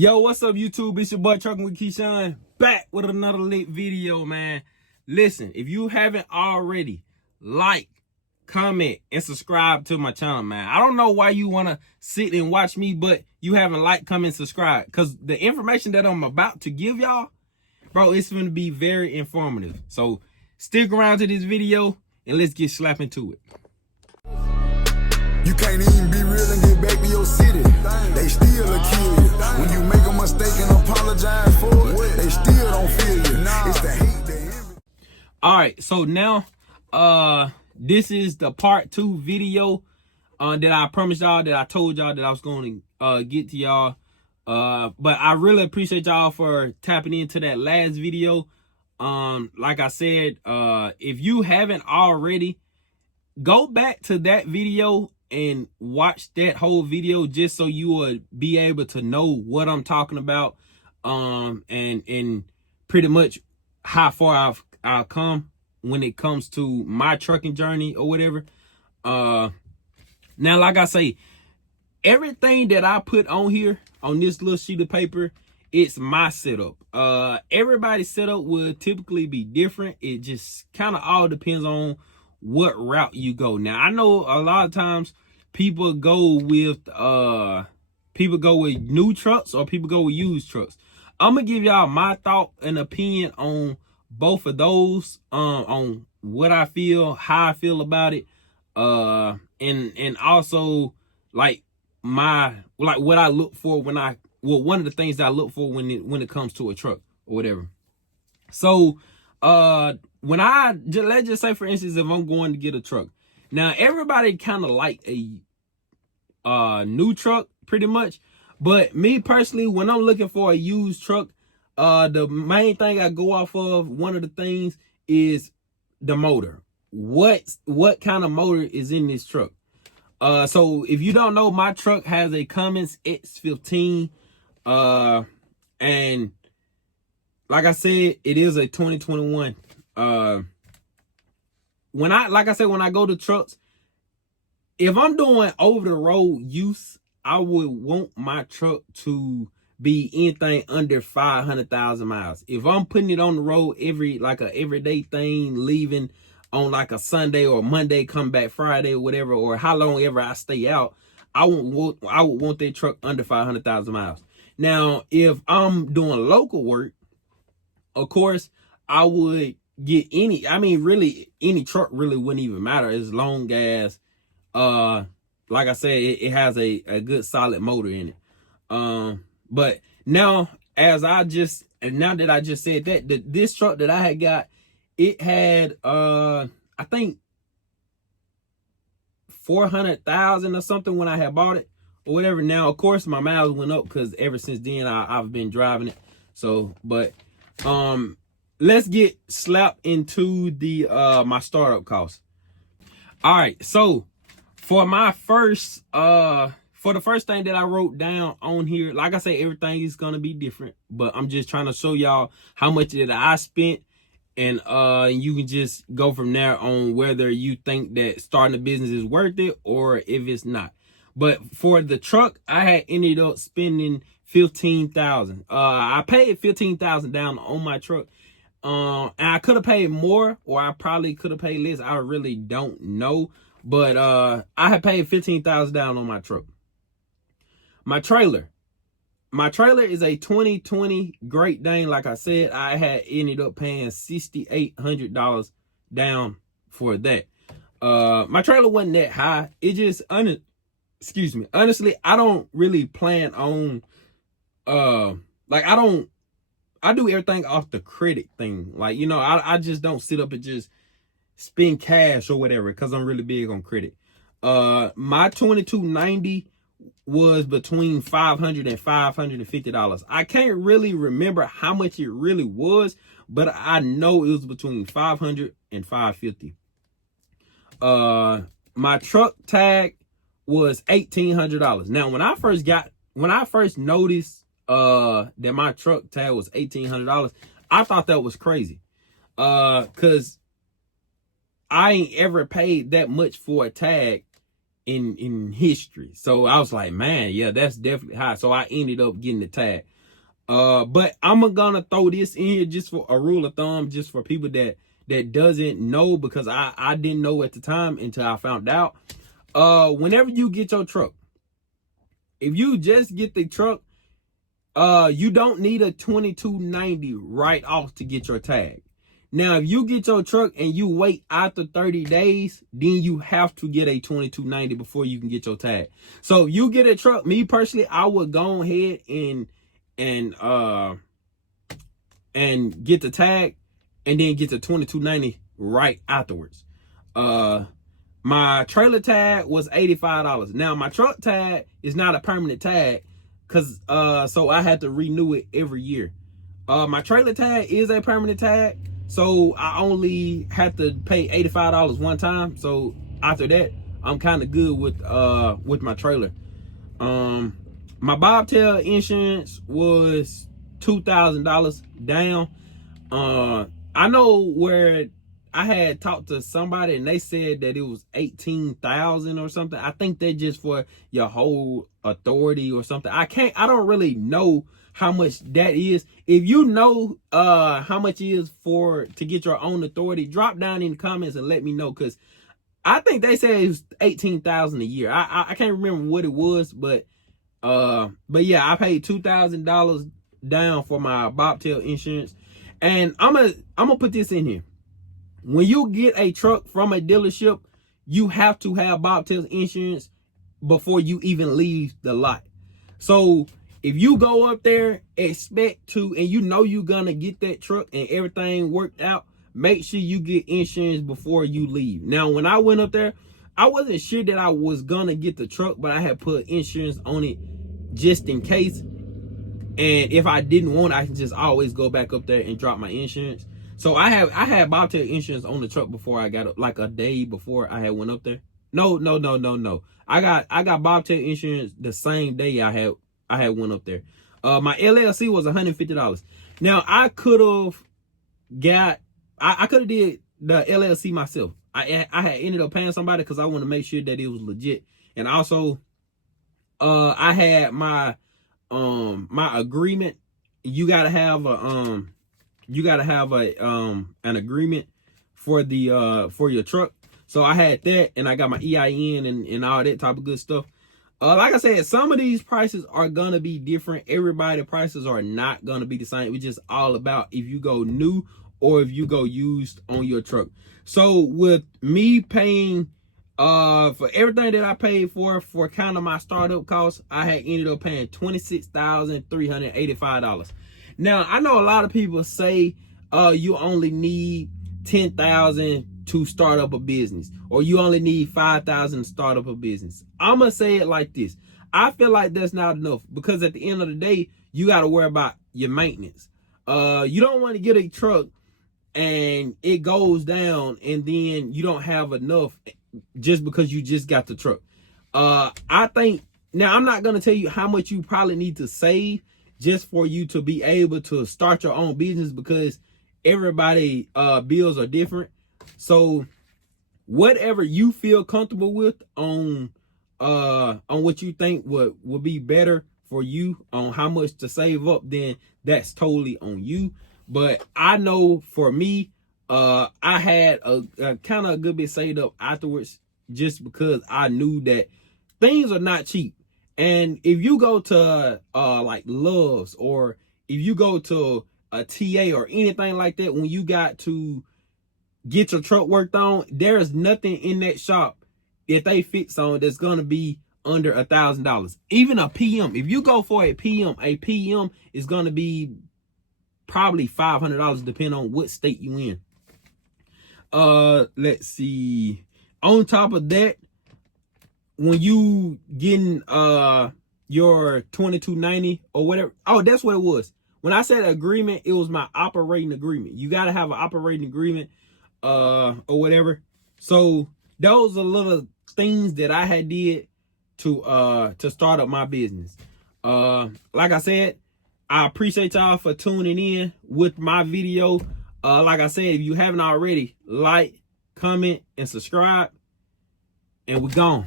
Yo, what's up, YouTube? It's your boy Trucking with Keyshawn, back with another lit video, man. Listen, if you haven't already, like, comment, and subscribe to my channel, man. I don't know why you want to sit and watch me, but you haven't like, comment, subscribe. Because the information that I'm about to give y'all, bro, it's going to be very informative. So stick around to this video, and let's get slapping to it. You can't even be real and get back to your city. They still a kill you. When you make a mistake and apologize for it, they still don't feel you. It's the hate, the envy. All right, so now this is the part 2 video that I promised y'all, that I told y'all that I was going to get to y'all. But I really appreciate y'all for tapping into that last video. Like I said, if you haven't already, go back to that video and watch that whole video just so you would be able to know what I'm talking about, and pretty much how far I've come when it comes to my trucking journey or whatever. Now, like I say, everything that I put on here on this little sheet of paper, it's my setup. Everybody's setup will typically be different. It just kind of all depends on what route you go. Now, I know a lot of times people go with new trucks or people go with used trucks. I'm gonna give y'all my thought and opinion on both of those, on what I feel, how I feel about it, and also like what I look for when one of the things that I look for when it comes to a truck or whatever. So when let's just say, for instance, if I'm going to get a truck, now everybody kind of like a new truck pretty much, but me personally, when I'm looking for a used truck, the main thing I go off of, one of the things is the motor. What kind of motor is in this truck? So if you don't know, my truck has a Cummins X15, and like I said, it is a 2021. When I go to trucks, if I'm doing over the road use, I would want my truck to be anything under 500,000 miles. If I'm putting it on the road like a everyday thing, leaving on like a Sunday or Monday, come back Friday or whatever, or how long ever I stay out, I would want that truck under 500,000 miles. Now, if I'm doing local work, of course, I would get any truck really wouldn't even matter, as long as like I said, it has a good solid motor in it. But now that I just said that, this truck that I had got, it had I think 400,000 or something when I had bought it or whatever. Now, of course, my miles went up because ever since then I've been driving it. So, but let's get slapped into the my startup costs. All right, so for my first for the first thing that I wrote down on here, like I say, everything is gonna be different, but I'm just trying to show y'all how much that I spent, and you can just go from there on whether you think that starting a business is worth it or if it's not. But for the truck, I had ended up spending $15,000. I paid $15,000 down on my truck. And I could have paid more, or I probably could have paid less. I really don't know. But I had paid $15,000 down on my truck. My trailer is a 2020 Great Dane. Like I said, I had ended up paying $6,800 down for that. My trailer wasn't that high. It just honestly, I don't really plan on I do everything off the credit thing. Like, you know, I just don't sit up and just spend cash or whatever, because I'm really big on credit. My 2290 was between $500 and $550. I can't really remember how much it really was, but I know it was between $500 and $550. My truck tag was $1,800. Now, when I first noticed that my truck tag was $1,800, I thought that was crazy. Cause I ain't ever paid that much for a tag in history. So I was like, man, yeah, that's definitely high. So I ended up getting the tag. But I'm gonna throw this in here just for a rule of thumb, just for people that doesn't know, because I didn't know at the time until I found out. Whenever you get your truck, if you just get the truck, you don't need a 2290 right off to get your tag. Now, if you get your truck and you wait after 30 days, then you have to get a 2290 before you can get your tag. So if you get a truck, me personally, I would go ahead and get the tag and then get the 2290 right afterwards. My trailer tag was $85. Now my truck tag is not a permanent tag, cause so I had to renew it every year. My trailer tag is a permanent tag, so I only had to pay $85 one time. So after that, I'm kind of good with my trailer. My bobtail insurance was $2,000 down. I know where I had talked to somebody and they said that it was 18,000 or something. I think they're just for your whole authority or something. I don't really know how much that is. If you know how much it is to get your own authority, drop down in the comments and let me know, because I think they said it was 18,000 a year. I can't remember what it was, but yeah, I paid $2,000 down for my bobtail insurance. And I'm gonna put this in here. When you get a truck from a dealership, you have to have bobtail insurance before you even leave the lot. So if you go up there, expect to, and you know you're gonna get that truck and everything worked out, make sure you get insurance before you leave. Now, when I went up there, I wasn't sure that I was gonna get the truck, but I had put insurance on it just in case. And if I didn't want it, I can just always go back up there and drop my insurance. So I had bobtail insurance on the truck before I got up, like a day before I had went up there. No. I got bobtail insurance the same day I had went up there. My LLC was $150. Now I could have did the LLC myself. I had ended up paying somebody because I want to make sure that it was legit. And also, I had my agreement. You gotta have an agreement for your truck. So I had that, and I got my EIN and all that type of good stuff. Like I said, some of these prices are gonna be different. Everybody's prices are not gonna be the same. It's just all about if you go new or if you go used on your truck. So with me paying for everything that I paid for kind of my startup costs, I had ended up paying $26,385. Now, I know a lot of people say you only need $10,000 to start up a business, or you only need $5,000 to start up a business. I'm gonna say it like this. I feel like that's not enough, because at the end of the day, you got to worry about your maintenance. You don't want to get a truck and it goes down and then you don't have enough just because you just got the truck. I think, now I'm not gonna tell you how much you probably need to save just for you to be able to start your own business, because everybody bills are different. So whatever you feel comfortable with on what you think would be better for you on how much to save up, then that's totally on you. But I know for me, I had a kind of a good bit saved up afterwards, just because I knew that things are not cheap. And if you go to like Love's, or if you go to a TA or anything like that, when you got to get your truck worked on, there's nothing in that shop if they fix on that's gonna be under $1,000. Even a PM, if you go for a PM is gonna be probably $500, depending on what state you in. Let's see. On top of that, when you getting your 2290 or whatever, oh, that's what it was. When I said agreement, it was my operating agreement. You gotta have an operating agreement or whatever. So those are little things that I had did to start up my business. Like I said, I appreciate y'all for tuning in with my video. Like I said, if you haven't already, like, comment, and subscribe, and we're gone.